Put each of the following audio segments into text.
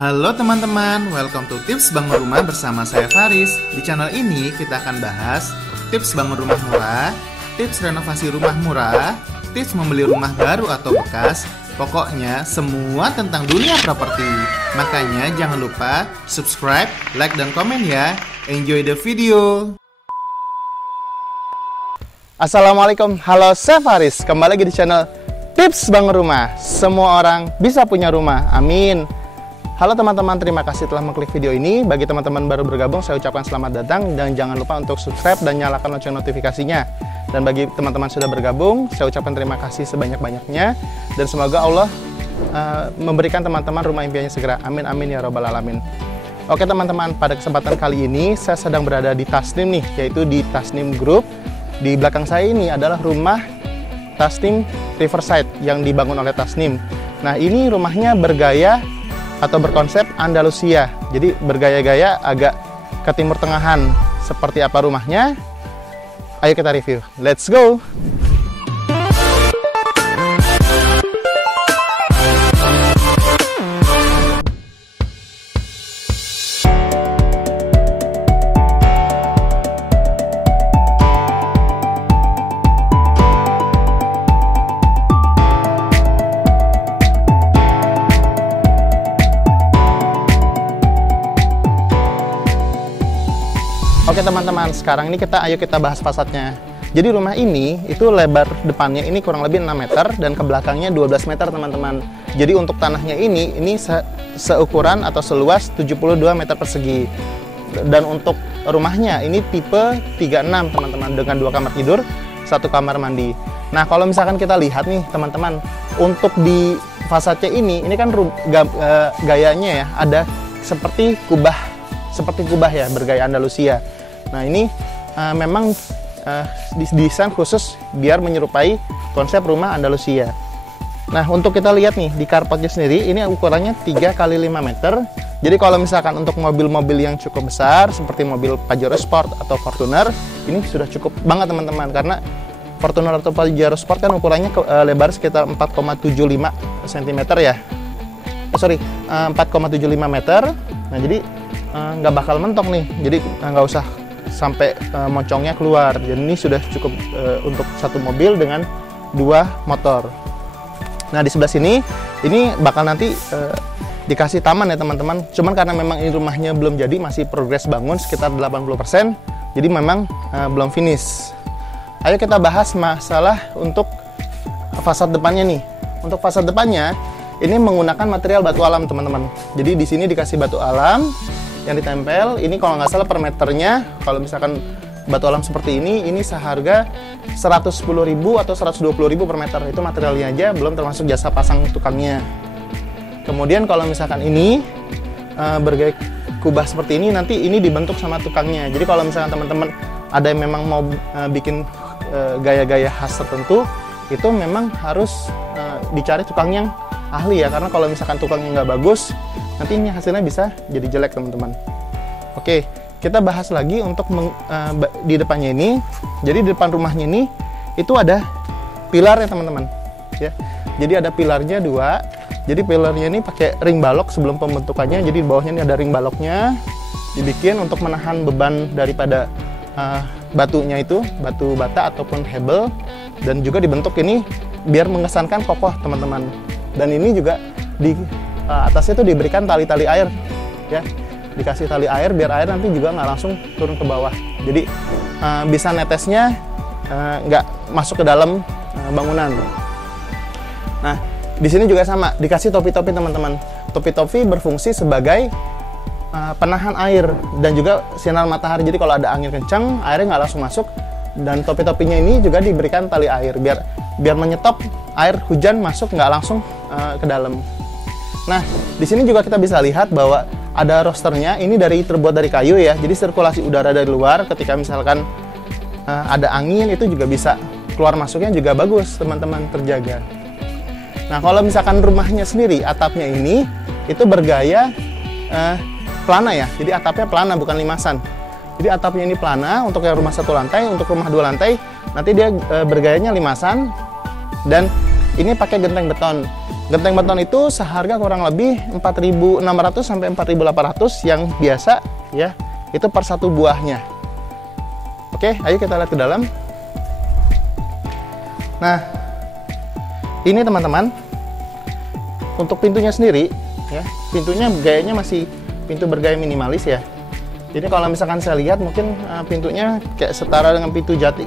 Halo teman-teman, welcome to Tips Bangun Rumah bersama saya Faris. Di channel ini kita akan bahas tips bangun rumah murah, tips renovasi rumah murah, tips membeli rumah baru atau bekas, pokoknya semua tentang dunia properti. Makanya jangan lupa subscribe, like, dan komen ya. Enjoy the video. Assalamualaikum, halo saya Faris. Kembali lagi di channel Tips Bangun Rumah. Semua orang bisa punya rumah, amin. Halo teman-teman, terima kasih telah mengklik video ini. Bagi teman-teman baru bergabung, saya ucapkan selamat datang. Dan jangan lupa untuk subscribe dan nyalakan lonceng notifikasinya. Dan bagi teman-teman sudah bergabung, saya ucapkan terima kasih sebanyak-banyaknya. Dan semoga Allah memberikan teman-teman rumah impiannya segera. Amin, amin ya robbal alamin. Oke teman-teman, pada kesempatan kali ini saya sedang berada di Tasnim nih, yaitu di Tasnim Group. Di belakang saya ini adalah rumah Tasnim Riverside yang dibangun oleh Tasnim. Nah, ini rumahnya bergaya atau berkonsep Andalusia. Jadi bergaya-gaya agak ke timur tengahan. Seperti apa rumahnya? Ayo kita review. Let's go! Oke teman-teman, sekarang ini ayo kita bahas fasadnya. Jadi rumah ini itu lebar depannya ini kurang lebih 6 meter dan ke belakangnya 12 meter teman-teman. Jadi untuk tanahnya ini seukuran atau seluas 72 meter persegi. Dan untuk rumahnya ini tipe 36 teman-teman, dengan 2 kamar tidur, 1 kamar mandi. Nah kalau misalkan kita lihat nih teman-teman, untuk di fasadnya ini kan gayanya ya ada seperti kubah ya, bergaya Andalusia. Nah ini memang didesain khusus biar menyerupai konsep rumah Andalusia. Nah untuk kita lihat nih di carportnya sendiri, ini ukurannya 3 x 5 meter. Jadi kalau misalkan untuk mobil-mobil yang cukup besar seperti mobil Pajero Sport atau Fortuner, ini sudah cukup banget teman-teman, karena Fortuner atau Pajero Sport kan ukurannya lebar sekitar 4,75 cm ya. 4,75 meter. Nah jadi nggak bakal mentok nih, jadi nggak usah sampai moncongnya keluar. Jadi ini sudah cukup untuk satu mobil dengan 2 motor. Nah di sebelah sini ini bakal nanti dikasih taman ya teman-teman. Cuman karena memang ini rumahnya belum jadi, masih progres bangun sekitar 80%, jadi memang belum finish. Ayo kita bahas masalah untuk fasad depannya nih. Untuk fasad depannya ini menggunakan material batu alam teman-teman. Jadi di sini dikasih batu alam yang ditempel. Ini kalau nggak salah per meternya, kalau misalkan batu alam seperti ini seharga 110.000 atau 120.000 per meter. Itu materialnya aja, belum termasuk jasa pasang tukangnya. Kemudian kalau misalkan ini bergaya kubah seperti ini, nanti ini dibentuk sama tukangnya. Jadi kalau misalkan teman-teman ada yang memang mau bikin gaya-gaya khas tertentu, itu memang harus dicari tukang yang ahli ya, karena kalau misalkan tukangnya nggak bagus, nanti ini hasilnya bisa jadi jelek teman-teman. Oke, kita bahas lagi untuk di depannya ini. Jadi di depan rumahnya ini itu ada pilar ya teman-teman ya. Jadi ada pilarnya 2. Jadi pilarnya ini pakai ring balok sebelum pembentukannya. Jadi di bawahnya ini ada ring baloknya, dibikin untuk menahan beban daripada batunya itu, batu bata ataupun hebel, dan juga dibentuk ini biar mengesankan kokoh teman-teman. Dan ini juga di atasnya itu diberikan tali-tali air ya, dikasih tali air biar air nanti juga nggak langsung turun ke bawah. Jadi bisa netesnya nggak masuk ke dalam bangunan. Nah di sini juga sama, dikasih topi-topi teman-teman. Topi-topi berfungsi sebagai penahan air dan juga sinar matahari. Jadi kalau ada angin kencang, airnya nggak langsung masuk. Dan topi-topinya ini juga diberikan tali air biar menyetop air hujan masuk nggak langsung ke dalam. Nah di sini juga kita bisa lihat bahwa ada rosternya. Ini terbuat dari kayu ya, jadi sirkulasi udara dari luar ketika misalkan ada angin itu juga bisa keluar masuknya juga bagus teman-teman, terjaga. Nah kalau misalkan rumahnya sendiri, atapnya ini itu bergaya plana ya, jadi atapnya plana bukan limasan. Jadi atapnya ini plana untuk yang rumah 1 lantai. Untuk rumah 2 lantai nanti dia bergayanya limasan, dan ini pakai genteng beton. Genteng beton itu seharga kurang lebih 4.600 sampai 4.800 yang biasa ya. Itu per satu buahnya. Oke, ayo kita lihat ke dalam. Nah, ini teman-teman, untuk pintunya sendiri ya, pintunya gayanya masih pintu bergaya minimalis ya. Jadi kalau misalkan saya lihat mungkin pintunya kayak setara dengan pintu jati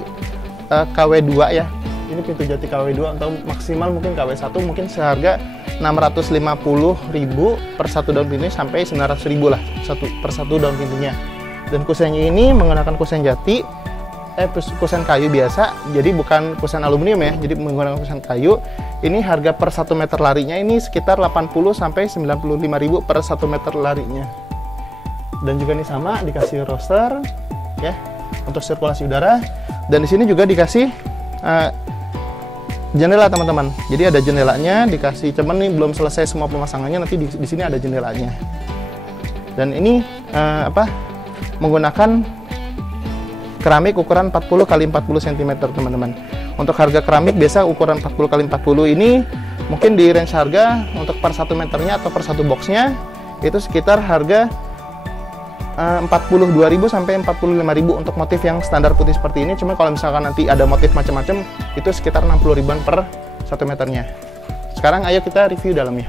KW2 ya. Ini pintu jati KW2 atau maksimal mungkin KW1 mungkin seharga 650.000 per satu daun pintunya sampai 900.000 lah per satu daun pintunya. Dan kusennya ini menggunakan kusen jati, kusen kayu biasa, jadi bukan kusen aluminium ya, jadi menggunakan kusen kayu. Ini harga per 1 meter larinya ini sekitar 80 sampai 95.000 per 1 meter larinya. Dan juga ini sama dikasih roster ya untuk sirkulasi udara. Dan di sini juga dikasih jendela teman-teman. Jadi ada jendelanya dikasih, cuman nih belum selesai semua pemasangannya, nanti di sini ada jendelanya. Dan ini menggunakan keramik ukuran 40 x 40 cm teman-teman. Untuk harga keramik biasa ukuran 40 x 40 ini mungkin di range harga untuk per 1 meternya atau per 1 boxnya itu sekitar harga 42.000 sampai 45.000 untuk motif yang standar putih seperti ini. Cuma kalau misalkan nanti ada motif macam-macam itu sekitar 60 ribuan per 1 meternya. Sekarang ayo kita review dalamnya.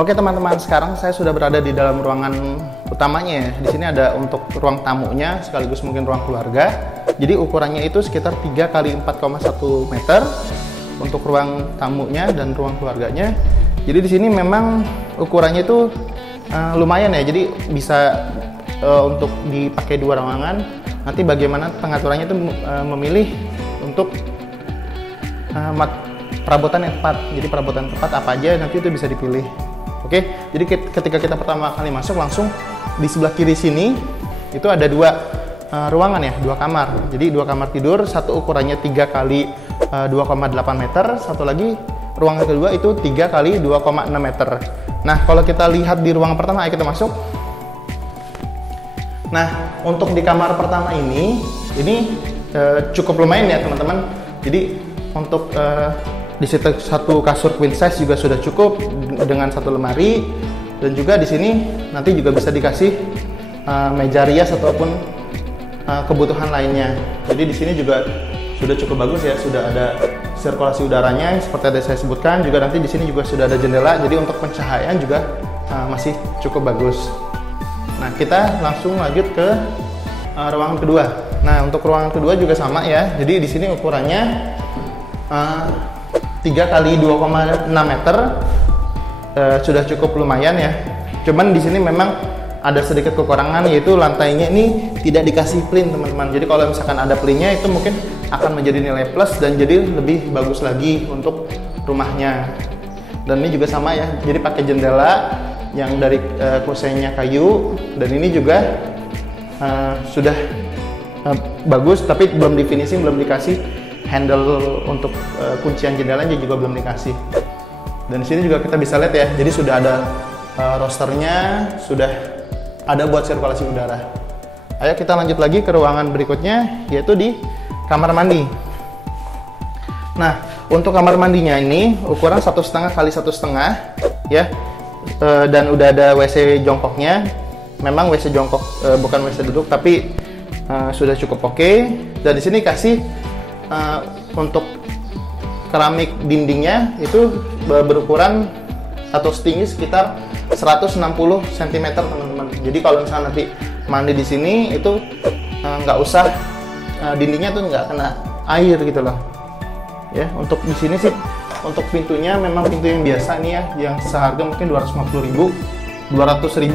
Oke teman-teman, sekarang saya sudah berada di dalam ruangan utamanya. Di sini ada untuk ruang tamunya sekaligus mungkin ruang keluarga. Jadi ukurannya itu sekitar 3 x 4,1 meter untuk ruang tamunya dan ruang keluarganya. Jadi di sini memang ukurannya itu lumayan ya. Jadi bisa untuk dipakai 2 ruangan. Nanti bagaimana pengaturannya itu memilih untuk perabotan yang tepat. Jadi perabotan tepat apa aja nanti itu bisa dipilih. Oke, jadi ketika kita pertama kali masuk langsung di sebelah kiri sini itu ada 2 ruangan ya, 2 kamar. Jadi 2 kamar tidur, satu ukurannya 3 x 2,8 meter, satu lagi ruangan kedua itu 3 x 2,6 meter. Nah, kalau kita lihat di ruangan pertama, ayo kita masuk. Nah, untuk di kamar pertama ini cukup lumayan ya teman-teman. Jadi untuk di situ satu kasur queen size juga sudah cukup dengan satu lemari, dan juga di sini nanti juga bisa dikasih meja rias ataupun kebutuhan lainnya. Jadi di sini juga sudah cukup bagus ya, sudah ada sirkulasi udaranya seperti yang saya sebutkan. Juga nanti di sini juga sudah ada jendela, jadi untuk pencahayaan juga masih cukup bagus. Nah, kita langsung lanjut ke ruangan kedua. Nah, untuk ruangan kedua juga sama ya. Jadi di sini ukurannya 3 x 2,6 meter, sudah cukup lumayan ya. Cuman di sini memang ada sedikit kekurangan, yaitu lantainya ini tidak dikasih plin teman-teman. Jadi kalau misalkan ada plinnya itu mungkin akan menjadi nilai plus dan jadi lebih bagus lagi untuk rumahnya. Dan ini juga sama ya, jadi pakai jendela yang dari kusennya kayu, dan ini juga sudah bagus, tapi belum di finishing, belum dikasih handle untuk kuncian jendelanya juga belum dikasih. Dan di sini juga kita bisa lihat ya, jadi sudah ada rosternya, sudah ada buat sirkulasi udara. Ayo kita lanjut lagi ke ruangan berikutnya, yaitu di kamar mandi. Nah, untuk kamar mandinya ini ukuran 1,5 x 1,5 ya, dan udah ada WC jongkoknya. Memang WC jongkok, bukan WC duduk, tapi sudah cukup oke. Dan di sini kasih untuk keramik dindingnya itu berukuran atau setinggi sekitar 160 cm teman-teman. Jadi kalau misalnya nanti mandi di sini itu nggak usah dindingnya tuh nggak kena air gitu loh. Ya, untuk di sini sih untuk pintunya memang pintu yang biasa nih ya, yang seharga mungkin 250.000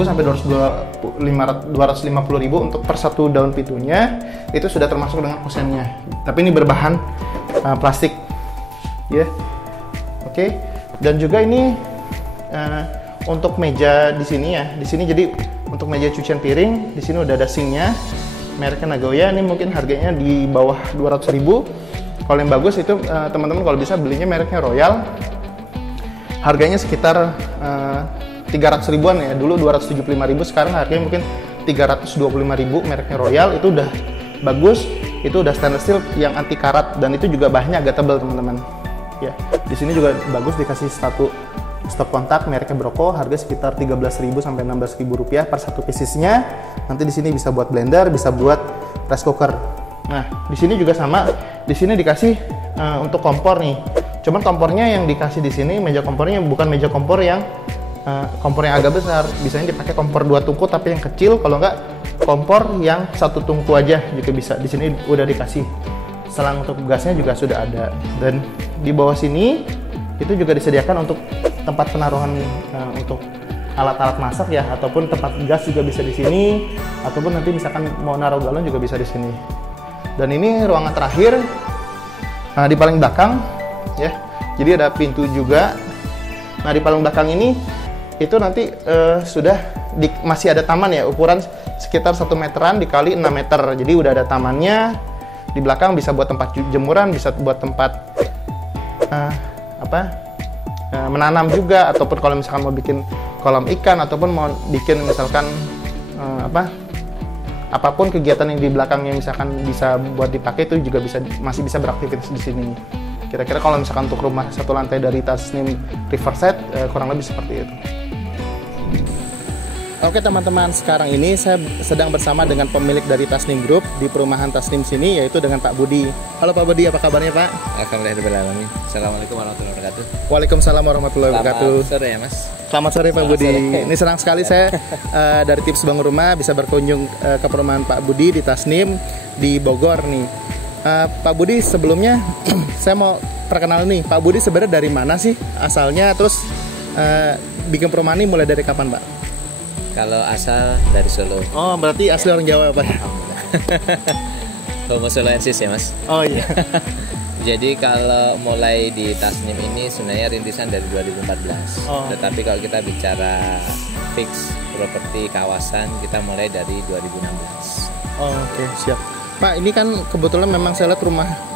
sampai 250.000 untuk per satu daun pintunya, itu sudah termasuk dengan kusennya. Tapi ini berbahan plastik, ya. Oke. Dan juga ini untuk meja di sini ya. Di sini jadi untuk meja cucian piring, di sini udah ada sinknya, mereknya Nagoya. Ini mungkin harganya di bawah 200.000. Kalau yang bagus itu teman-teman kalau bisa belinya mereknya Royal. Harganya sekitar 300 ribuan ya, dulu 275.000, sekarang harganya mungkin 325.000, mereknya Royal. Itu udah bagus, itu udah stainless steel yang anti karat, dan itu juga bahannya agak tebal teman-teman. Ya, di sini juga bagus dikasih satu stop kontak mereknya Broco, harga sekitar 13.000 sampai 16.000 rupiah per satu piecesnya. Nanti di sini bisa buat blender, bisa buat rice cooker. Nah, di sini juga sama. Di sini dikasih untuk kompor nih. Cuman kompornya yang dikasih di sini meja kompornya bukan meja kompor yang agak besar. Biasanya dipakai kompor 2 tungku tapi yang kecil. Kalau enggak kompor yang 1 tungku aja juga bisa. Di sini udah dikasih selang untuk gasnya juga sudah ada. Dan di bawah sini itu juga disediakan untuk tempat penaruhan untuk alat-alat masak ya, ataupun tempat gas juga bisa di sini, ataupun nanti misalkan mau naruh galon juga bisa di sini. Dan ini ruangan terakhir di paling belakang ya. Jadi ada pintu juga. Nah, di paling belakang ini itu nanti masih ada taman ya, ukuran sekitar 1 meteran dikali 6 meter. Jadi udah ada tamannya. Di belakang bisa buat tempat jemuran, bisa buat tempat menanam juga, ataupun kalau misalkan mau bikin kolam ikan, ataupun mau bikin misalkan apapun kegiatan yang di belakangnya misalkan bisa buat dipakai, itu juga masih bisa beraktivitas di sini. Kira-kira kalau misalkan untuk rumah 1 lantai dari Tasnim Riverside kurang lebih seperti itu. Oke teman-teman, sekarang ini saya sedang bersama dengan pemilik dari Tasnim Group di perumahan Tasnim sini, yaitu dengan Pak Budi. Halo Pak Budi, apa kabarnya Pak? Alhamdulillah. Assalamualaikum warahmatullahi wabarakatuh. Waalaikumsalam warahmatullahi wabarakatuh. Selamat sore ya Mas. Selamat sore Pak Budi. Ini senang sekali saya dari Tips Bangun Rumah bisa berkunjung ke perumahan Pak Budi di Tasnim di Bogor nih. Pak Budi, sebelumnya saya mau perkenalan nih, Pak Budi sebenarnya dari mana sih asalnya, terus bikin perumahan ini mulai dari kapan Pak? Kalau asal dari Solo. Oh, berarti asli orang Jawa Pak? Alhamdulillah. Homo Soloensis ya Mas. Oh iya. Jadi kalau mulai di Tasnim ini sebenarnya rintisan dari 2014. Oh. Tetapi kalau kita bicara fix properti kawasan, kita mulai dari 2016. Oh, oke, siap. Pak, ini kan kebetulan memang saya lihat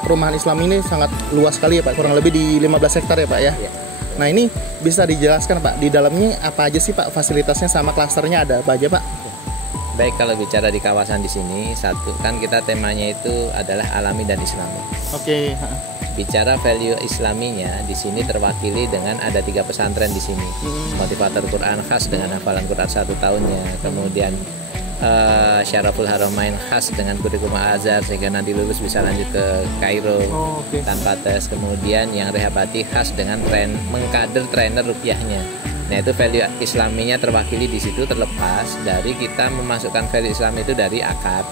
perumahan Islam ini sangat luas sekali ya Pak, kurang lebih di 15 hektar ya Pak ya. Ya. Nah, ini bisa dijelaskan Pak, di dalamnya apa aja sih Pak fasilitasnya sama klasternya ada apa aja Pak? Baik, kalau bicara di kawasan di sini, satu kan kita temanya itu adalah alami dan Islami. Oke. Bicara value Islaminya di sini terwakili dengan ada 3 pesantren di sini. Motivator Quran khas dengan hafalan Quran 1 tahunnya, kemudian Syaraful Haramain khas dengan kurikulum Al-Azhar sehingga nanti lulus bisa lanjut ke Kairo tanpa tes. Kemudian yang Rehabati khas dengan mengkader trainer rupiahnya. Nah, itu value Islaminya terwakili di situ, terlepas dari kita memasukkan value Islam itu dari akad,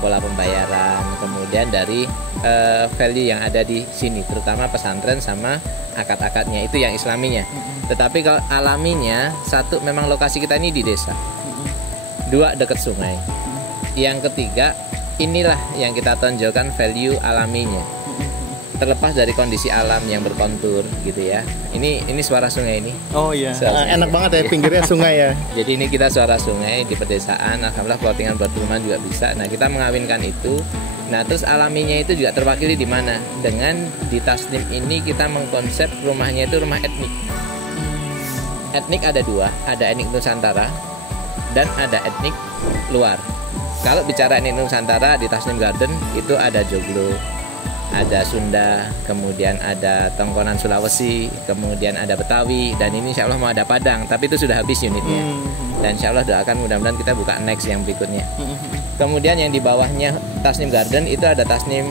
pola pembayaran, kemudian dari value yang ada di sini, terutama pesantren sama akad-akadnya itu yang Islaminya. Tetapi kalau alaminya, satu memang lokasi kita ini di desa. 2 dekat sungai. Yang ketiga, inilah yang kita tonjolkan value alaminya. Terlepas dari kondisi alam yang berkontur gitu ya. Ini suara sungai ini. Oh iya. Enak banget ya, Iya. pinggirnya sungai ya. Jadi ini kita suara sungai di pedesaan. Alhamdulillah plottingan buat perumahan juga bisa. Nah, kita mengawinkan itu. Nah, terus alaminya itu juga terwakili di mana? Dengan di Tasnim ini kita mengkonsep rumahnya itu rumah etnik. Etnik ada 2, ada etnik Nusantara dan ada etnik luar. Kalau bicara etnik Nusantara di Tasnim Garden itu ada Joglo, ada Sunda, kemudian ada Tongkonan Sulawesi, kemudian ada Betawi, dan ini insya Allah mau ada Padang, tapi itu sudah habis unitnya. Dan insya Allah doakan mudah-mudahan kita buka next yang berikutnya. Kemudian yang di bawahnya Tasnim Garden itu ada Tasnim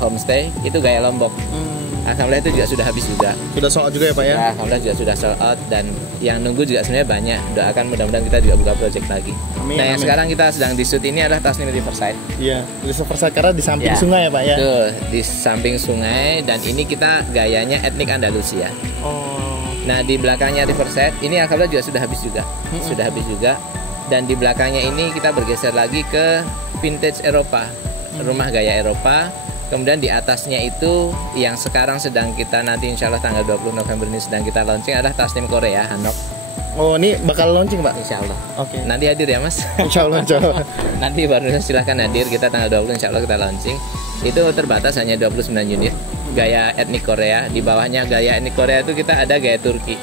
Homestay, itu gaya Lombok. Alhamdulillah itu juga sudah habis juga. Sudah sold out juga ya Pak ya? Ya, alhamdulillah juga sudah sold out, dan yang nunggu juga sebenarnya banyak. Doakan mudah-mudahan kita juga buka project lagi. Amin, nah, yang amin. sekarang kita sedang di shoot ini adalah Tasnim Riverside. Iya, di Riverside karena di samping Ya, sungai ya Pak ya? Betul, di samping sungai, dan ini kita gayanya etnik Andalusia. Oh. Nah, di belakangnya Riverside ini alhamdulillah juga sudah habis juga. Sudah habis juga. Dan di belakangnya ini kita bergeser lagi ke vintage Eropa. Rumah gaya Eropa. Kemudian di atasnya itu yang sekarang sedang kita nanti insya Allah tanggal 20 November ini sedang kita launching adalah Tasnim Korea, Hanok. Oh, ini bakal launching Pak? Insya Allah. Oke. Nanti hadir ya Mas. Insya Allah, insya Allah. Nanti baru silahkan hadir, kita tanggal 20 insya Allah kita launching. Itu terbatas hanya 29 unit gaya etnik Korea. Di bawahnya gaya etnik Korea itu kita ada gaya Turki.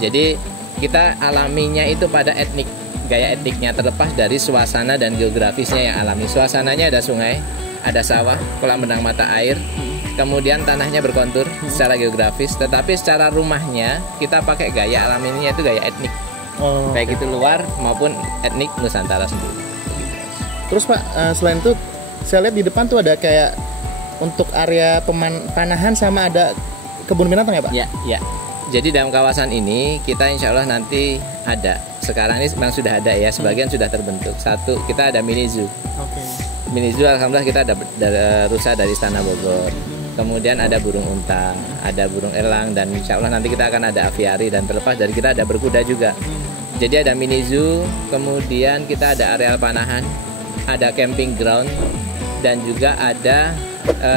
Jadi kita alaminya itu pada etnik, gaya etniknya terlepas dari suasana dan geografisnya yang alami. Suasananya ada sungai, ada sawah, kolam renang mata air, kemudian tanahnya berkontur secara geografis, tetapi secara rumahnya kita pakai gaya alaminya itu gaya etnik. Baik itu luar maupun etnik Nusantara sendiri. Terus Pak, selain itu saya lihat di depan tuh ada kayak untuk area panahan sama ada kebun binatang ya Pak? Ya. Jadi dalam kawasan ini kita insya Allah nanti ada. Sekarang ini memang sudah ada ya, sebagian sudah terbentuk. Satu, kita ada mini zoo. Mini zoo alhamdulillah kita ada rusa dari Istana Bogor. Kemudian ada burung unta, ada burung elang, dan insya Allah nanti kita akan ada aviari, dan terlepas dari kita ada berkuda juga. Jadi ada mini zoo, kemudian kita ada areal panahan, ada camping ground, dan juga ada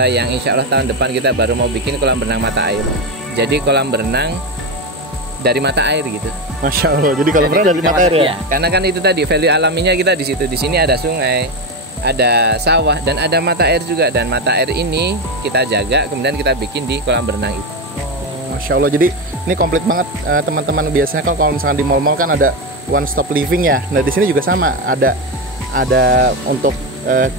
yang insya Allah tahun depan kita baru mau bikin kolam renang mata air. Jadi kolam berenang dari mata air gitu. Masya Allah. Jadi kolam renang dari mata air ya? Karena kan itu tadi value alaminya kita di situ. Di sini ada sungai, ada sawah, dan ada mata air juga. Dan mata air ini kita jaga, kemudian kita bikin di kolam berenang itu. Masya Allah. Jadi ini komplit banget teman-teman. Biasanya kalau misalkan di mall-mall kan ada one stop living ya. Nah di sini juga sama. Ada untuk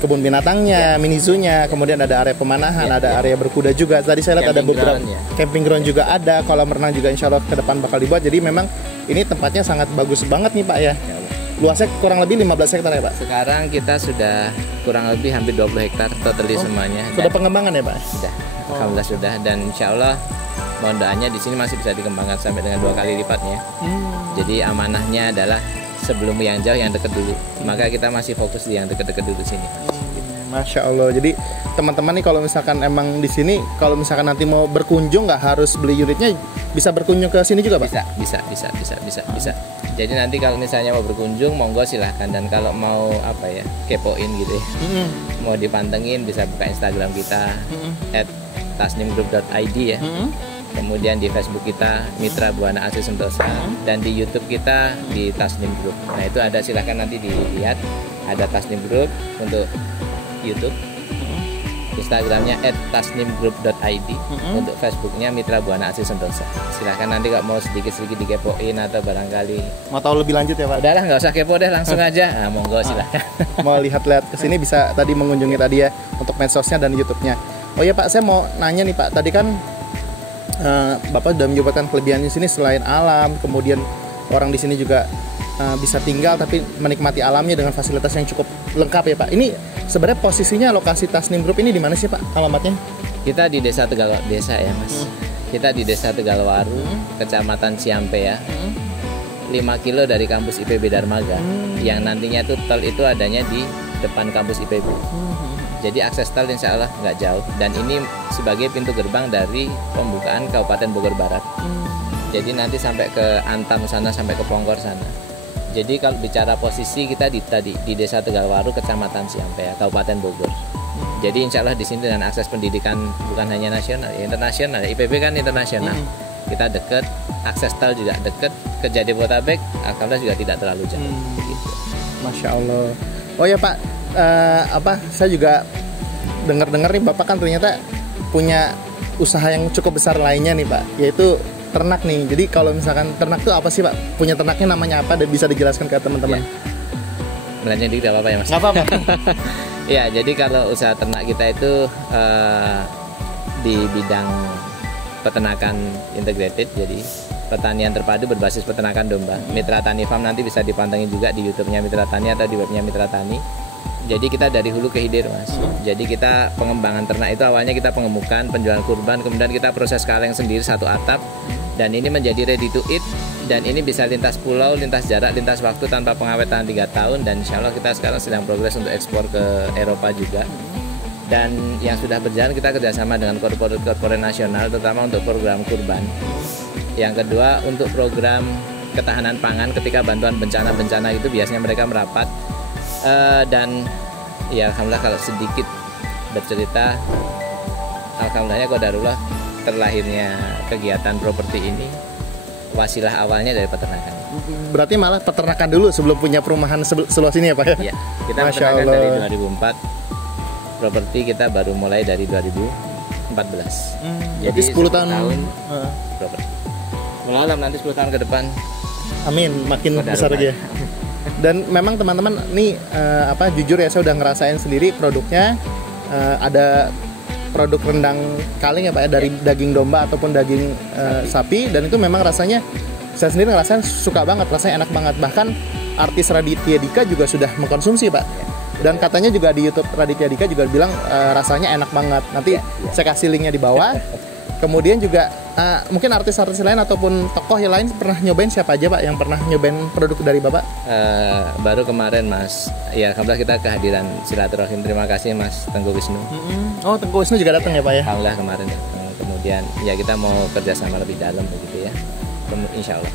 kebun binatangnya, mini zoo-nya, kemudian ada area pemanahan, ada area berkuda juga. Tadi saya lihat ada beberapa camping ground juga ada, kolam renang juga insya Allah ke depan bakal dibuat. Jadi memang ini tempatnya sangat bagus banget nih Pak ya. Luasnya kurang lebih 15 hektar ya Pak? Sekarang kita sudah kurang lebih hampir 20 hektar totally semuanya. Sudah pengembangan ya Pak? Sudah, alhamdulillah sudah, dan insya Allah mohon doanya di sini masih bisa dikembangkan sampai dengan 2 kali lipatnya. Jadi amanahnya adalah sebelum yang jauh, yang dekat dulu. Maka kita masih fokus di yang dekat-dekat dulu sini. Masya Allah. Jadi teman-teman nih kalau misalkan emang di sini, kalau misalkan nanti mau berkunjung nggak harus beli unitnya, bisa berkunjung ke sini juga Pak? Bisa. Jadi nanti kalau misalnya mau berkunjung, monggo silahkan. Dan kalau mau kepoin gitu ya, mau dipantengin, bisa buka Instagram kita @tasnimgroup.id ya. Kemudian di Facebook kita Mitra Buana Asih Sentosa, dan di YouTube kita di Tasnim Group. Nah itu ada, silahkan nanti dilihat, ada Tasnim Group untuk YouTube, Instagramnya @tasnimgroup.id, untuk Facebooknya Mitra Buana Asih Sentosa. Silahkan nanti kalau mau sedikit-sedikit dikepoin atau barangkali mau tahu lebih lanjut ya Pak? Udahlah, nggak usah kepo deh, langsung aja. Nah, monggo silahkan. Mau lihat-lihat kesini bisa tadi mengunjungi tadi ya, untuk medsosnya dan YouTube-nya. Oh ya Pak, saya mau nanya nih Pak, tadi kan Bapak sudah menyebutkan kelebihan di sini selain alam, kemudian orang di sini juga bisa tinggal tapi menikmati alamnya dengan fasilitas yang cukup lengkap ya Pak. Ini sebenarnya posisinya lokasi Tasnim Group ini di mana sih Pak alamatnya? Kita di Desa Desa ya Mas. Kita di Desa Tegalwaru, Kecamatan Ciampe ya. 5 kilo dari kampus IPB Darmaga. Yang nantinya tuh tol itu adanya di depan kampus IPB. Jadi akses tol insya Allah nggak jauh, dan ini sebagai pintu gerbang dari pembukaan Kabupaten Bogor Barat. Jadi nanti sampai ke Antam sana, sampai ke Pongkor sana. Jadi kalau bicara posisi kita di Desa Tegalwaru, Kecamatan Ciampe ya, Kabupaten Bogor. Jadi insya Allah di sini dengan akses pendidikan bukan hanya nasional, ya internasional. IPB kan internasional. Kita deket, akses tol juga deket, ke Jabodetabek alhamdulillah juga tidak terlalu jauh. Begitu. Masya Allah. Oh ya Pak. Saya juga dengar nih Bapak kan ternyata punya usaha yang cukup besar lainnya nih Pak, yaitu ternak nih. Jadi kalau misalkan ternak itu apa sih Pak? Punya ternaknya namanya apa, dan bisa dijelaskan ke teman-teman? Melenceng dikit apa-apa ya Mas? Nggak apa-apa. Ya, jadi kalau usaha ternak kita itu di bidang peternakan integrated, jadi pertanian terpadu berbasis peternakan domba. Mitra Tani Farm nanti bisa dipantengin juga di YouTube-nya Mitra Tani atau di webnya Mitra Tani. Jadi kita dari hulu ke hilir Mas. Jadi kita pengembangan ternak itu awalnya kita pengemukan, penjualan kurban, kemudian kita proses kaleng sendiri 1 atap, dan ini menjadi ready to eat, dan ini bisa lintas pulau, lintas jarak, lintas waktu tanpa pengawetan 3 tahun, dan insya Allah kita sekarang sedang progres untuk ekspor ke Eropa juga. Dan yang sudah berjalan kita kerjasama dengan korporat nasional, terutama untuk program kurban. Yang kedua untuk program ketahanan pangan ketika bantuan bencana itu biasanya mereka merapat. Dan ya alhamdulillah kalau sedikit bercerita, alhamdulillahnya qadarullah terlahirnya kegiatan properti ini wasilah awalnya dari peternakan. Berarti malah peternakan dulu sebelum punya perumahan seluas ini ya Pak ya? Iya, kita peternakan dari 2004, properti kita baru mulai dari 2014. Jadi 10 tahun properti. Mudah-mudahan nanti 10 tahun ke depan. Amin, makin besar lagi ya. Dan memang teman-teman nih jujur ya, saya udah ngerasain sendiri produknya. Ada produk rendang kaleng ya Pak ya, dari daging domba ataupun daging sapi, dan itu memang rasanya saya sendiri ngerasain suka banget, rasanya enak banget. Bahkan artis Raditya Dika juga sudah mengkonsumsi Pak. Dan katanya juga di YouTube Raditya Dika juga bilang rasanya enak banget. Nanti saya kasih linknya di bawah. Kemudian juga mungkin artis-artis lain ataupun tokoh yang lain pernah nyobain, siapa aja Pak yang pernah nyobain produk dari Bapak? Baru kemarin Mas, ya alhamdulillah kita kehadiran silaturahim. Terima kasih Mas Tengku Wisnu. Oh, Tengku Wisnu juga datang ya Pak ya? Alhamdulillah kemarin datang. Kemudian ya kita mau kerjasama lebih dalam begitu ya, insya Allah.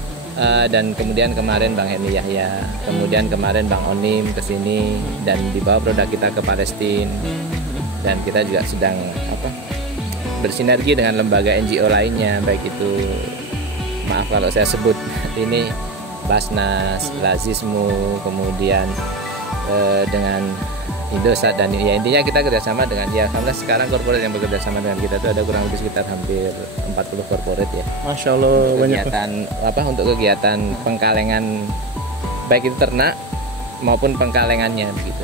Dan kemudian kemarin Bang Henny Yahya, kemudian kemarin Bang Onim kesini dan dibawa produk kita ke Palestina, dan kita juga sedang bersinergi dengan lembaga NGO lainnya, baik itu, maaf kalau saya sebut ini, Basnas, Lazismu, kemudian dengan Indosat, dan ya intinya kita kerjasama dengan, ya alhamdulillah sekarang korporat yang bekerja sama dengan kita itu ada kurang lebih sekitar hampir 40 korporat ya. Masya Allah, banyak. Kegiatan untuk kegiatan pengkalengan baik itu ternak maupun pengkalengannya begitu.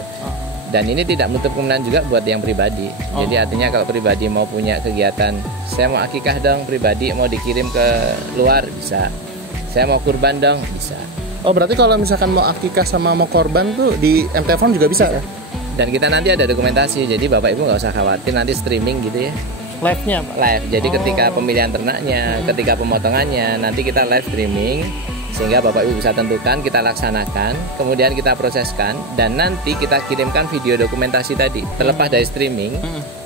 Dan ini tidak menutup kemungkinan juga buat yang pribadi. Jadi artinya kalau pribadi mau punya kegiatan, saya mau akikah dong pribadi, mau dikirim ke luar bisa. Saya mau kurban dong bisa. Oh, berarti kalau misalkan mau akikah sama mau korban tuh di MT Farm juga bisa ya? Dan kita nanti ada dokumentasi, jadi Bapak Ibu nggak usah khawatir nanti streaming gitu ya. Live-nya Pak? Live, jadi ketika pemilihan ternaknya, ketika pemotongannya, nanti kita live streaming, sehingga Bapak Ibu bisa tentukan, kita laksanakan, kemudian kita proseskan, dan nanti kita kirimkan video dokumentasi tadi. Terlepas dari streaming,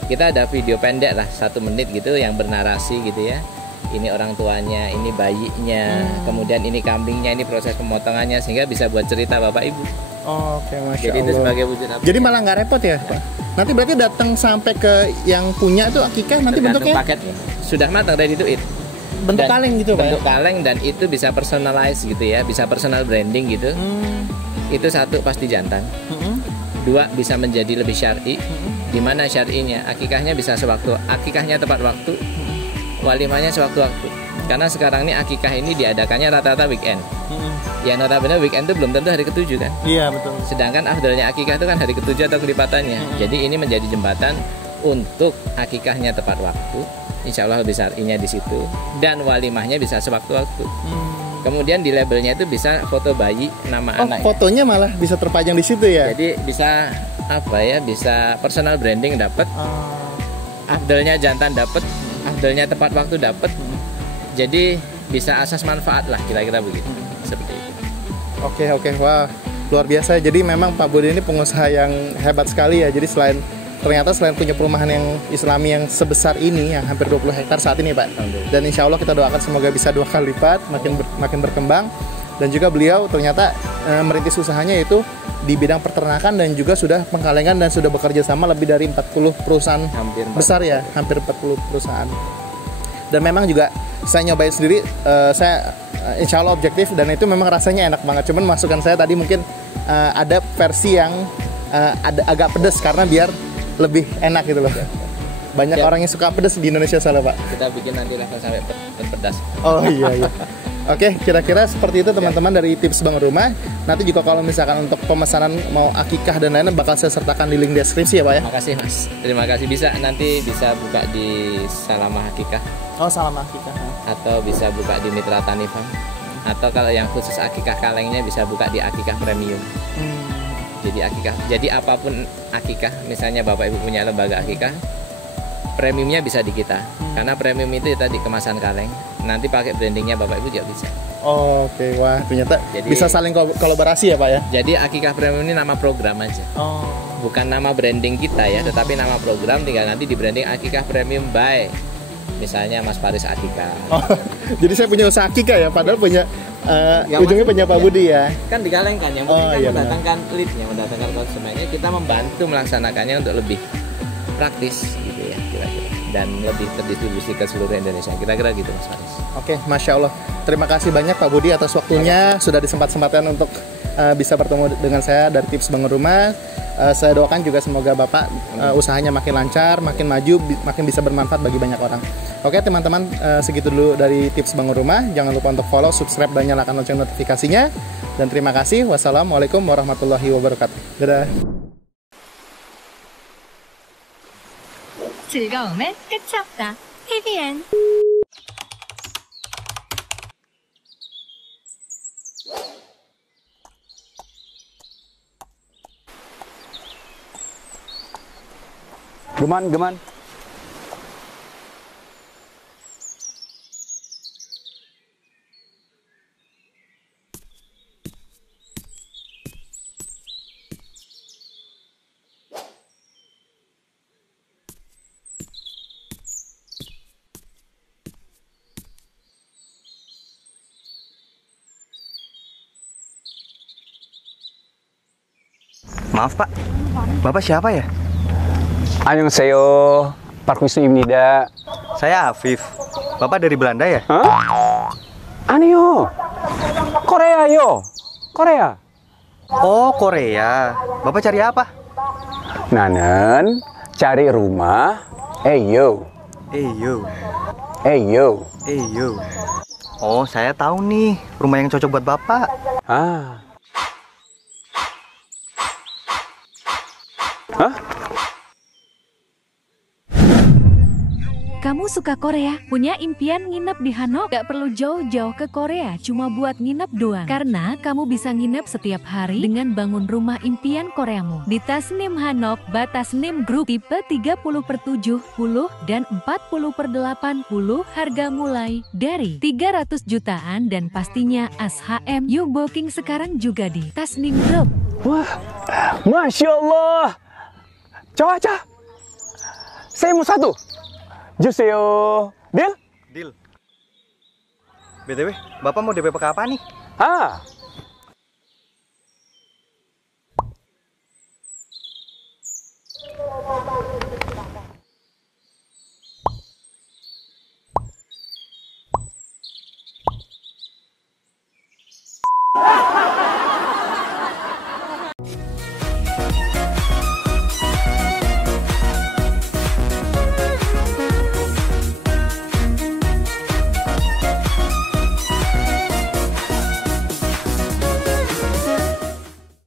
kita ada video pendek lah, 1 menit gitu, yang bernarasi gitu ya. Ini orang tuanya, ini bayinya, kemudian ini kambingnya, ini proses pemotongannya, sehingga bisa buat cerita Bapak Ibu. Oke, Masya Jadi Allah. itu sebagai wujud apa? Jadi malah nggak repot ya Pak? Nanti berarti datang sampai ke yang punya tuh akikah, nanti Tergantung bentuknya paket sudah matang, ready to eat. bentuk Dan kaleng gitu Pak ya? Bentuk kaleng, dan itu bisa personalize gitu ya, bisa personal branding gitu. Itu 1 pasti jantan. 2 bisa menjadi lebih syar'i. Di mana syar'inya? Akikahnya bisa sewaktu, akikahnya tepat waktu, walimahnya sewaktu-waktu. Karena sekarang ini akikah ini diadakannya rata-rata weekend. Ya notabene weekend itu belum tentu hari ke-7 kan. Iya betul. Sedangkan afdalnya akikah itu kan hari ke-7 atau kelipatannya. Jadi ini menjadi jembatan untuk akikahnya tepat waktu. Insya Allah lebih syar'inya di situ, dan walimahnya bisa sewaktu-waktu. Kemudian di labelnya itu bisa foto bayi, nama anaknya. Fotonya malah bisa terpajang di situ ya? Jadi bisa bisa personal branding dapat. Afdalnya jantan dapat, afdalnya tepat waktu dapat. Jadi bisa asas manfaat lah kira-kira begitu. Seperti itu. Oke, wah luar biasa. Jadi memang Pak Budi ini pengusaha yang hebat sekali ya. Jadi ternyata selain punya perumahan yang Islami yang sebesar ini, yang hampir 20 hektar saat ini Pak. Dan insya Allah kita doakan semoga bisa 2 kali lipat, makin berkembang. Dan juga beliau ternyata merintis usahanya itu di bidang peternakan, dan juga sudah pengkalengan, dan sudah bekerja sama lebih dari 40 perusahaan besar ya, hampir 40 perusahaan. Dan memang juga saya nyobain sendiri, saya insya Allah objektif, dan itu memang rasanya enak banget. Cuman masukan saya tadi mungkin ada versi yang agak pedas, karena biar lebih enak gitu loh. Banyak orang yang suka pedas di Indonesia soalnya Pak. Kita bikin nanti level sampai pedas. Oh iya. Oke, kira-kira seperti itu teman-teman dari tips Bang Rumah. Nanti juga kalau misalkan untuk pemesanan mau akikah dan lainnya bakal saya sertakan di link deskripsi ya Pak ya. Makasih Mas. Terima kasih, nanti bisa buka di Salamah Akikah. Oh, Salamah Akikah. Atau bisa buka di Mitra Tani Farm. Atau kalau yang khusus akikah kalengnya bisa buka di Akikah Premium. Jadi apapun akikah, misalnya Bapak Ibu punya lembaga akikah, premiumnya bisa di kita. Karena premium itu tadi kemasan kaleng. Nanti pakai brandingnya Bapak Ibu juga bisa. Oke, wah ternyata bisa saling kolaborasi ya Pak ya. Jadi akikah premium ini nama program aja. Bukan nama branding kita ya, tetapi nama program, tinggal nanti di branding Akikah Premium by misalnya Mas Faris Akikah. Jadi saya punya usaha akikah ya, padahal punya ujungnya punya Pak Budi ya. Kan dikalengkan, yang penting mendatangkan leadnya, mendatangkan konsumennya, kita membantu melaksanakannya untuk lebih praktis gitu ya kira-kira, dan lebih terdistribusi ke seluruh Indonesia, kira-kira gitu Mas Faris. Oke, Masya Allah. Terima kasih banyak Pak Budi atas waktunya, sudah disempat-sempatkan untuk bisa bertemu dengan saya dari Tips Bangun Rumah. Saya doakan juga semoga Bapak usahanya makin lancar, makin maju, makin bisa bermanfaat bagi banyak orang. Oke teman-teman, segitu dulu dari Tips Bangun Rumah. Jangan lupa untuk follow, subscribe, dan nyalakan lonceng notifikasinya. Dan terima kasih. Wassalamualaikum warahmatullahi wabarakatuh. Dadah. 즐거움은 끝이 없다. TVN. Geman. Maaf Pak, Bapak siapa ya? Annyeonghaseyo, Park Wisnuimnida. Saya Afif. Bapak dari Belanda ya? Hah? Anio, Korea yo, Korea. Oh, Korea. Bapak cari apa? Nanen, cari rumah. Yo. Yo. Oh, saya tahu nih rumah yang cocok buat Bapak. Ah. Hah? Kamu suka Korea? Punya impian nginep di Hanok? Gak perlu jauh-jauh ke Korea, cuma buat nginep doang. Karena kamu bisa nginep setiap hari dengan bangun rumah impian Koreamu. Di Tasnim Hanok, Batasnim Group tipe 30/70 dan 40/80, harga mulai dari 300 jutaan dan pastinya ASHM. Yuk booking sekarang juga di Tasnim Group. Wah, Masya Allah. Caca, saya mau satu. Juseyo, deal? Deal. BTW, Bapak mau DP pakai apa nih? Ah,